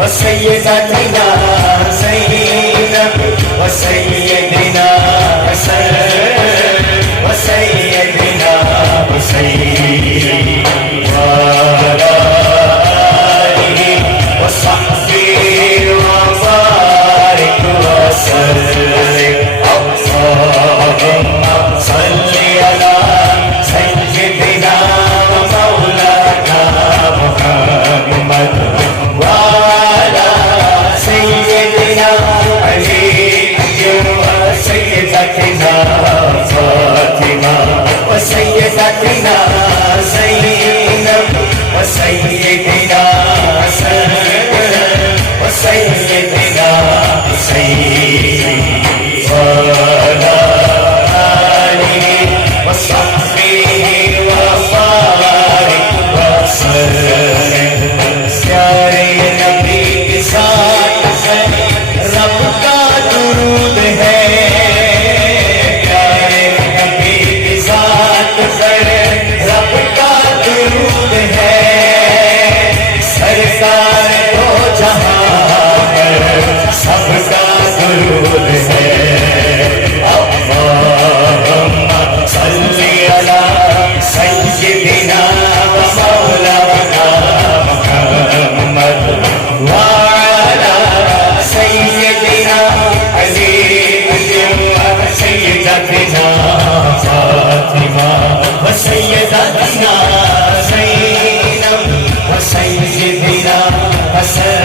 وسيدتنا زينب وسيدنا حسن وسيدنا حسين وعلى آله وصحبه وبارك وسلم اللهم صل على سيدنا ومولانا محمد وعلى سيدنا علي وسيدتنا فاطمة وسيدتنا زينب وسيدنا حسن وسيدنا حسين وعلى آله وصحبه وبارك وسلم پیارے نبی کے ساتھ رب کا درود ہے پیارے نبی کے ساتھ رب کا درود ہے سرکار دو جہاں پر سب کا درود ہے اللہم صلی علی سیدنا و مولانا محمد وعلى سيدنا علي وسيدتنا فاطمة وسيدتنا زينب وسيدنا حسن